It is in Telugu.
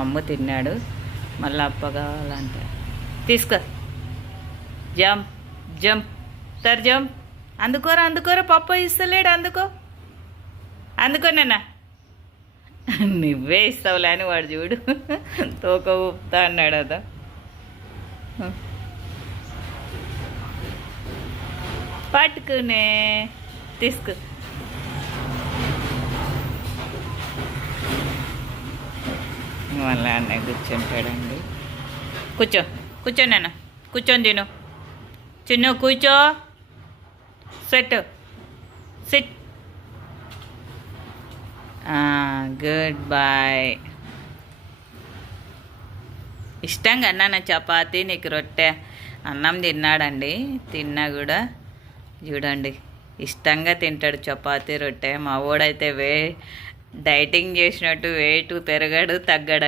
మమ్మ తిన్నాడు. మళ్ళీ అప్ప కావాలంటే తీసుకో. Jump jump jump. అందుకోరా పప్పు ఇస్తలేడు. అందుకోనన్నా. నువ్వే ఇస్తావులే అని వాడు చూడు తోక ఊపుతా అన్నాడు. అదా పట్టుకునే తీసుకో. మళ్ళీ అన్నయ్య కూర్చుంటాడండి. కూర్చో నాన్న, కూర్చొని తిను. చిన్ను కూర్చో. సిట్. Good boy. ఇష్టంగా అన్నాను చపాతీ, నీకు రొట్టె. అన్నం తిన్నాడండి. తిన్నా కూడా చూడండి ఇష్టంగా తింటాడు చపాతీ, రొట్టె. మా వాడైతే డైటింగ్ చేసినట్టు వెయిట్ పెరగడు, తగ్గడండి.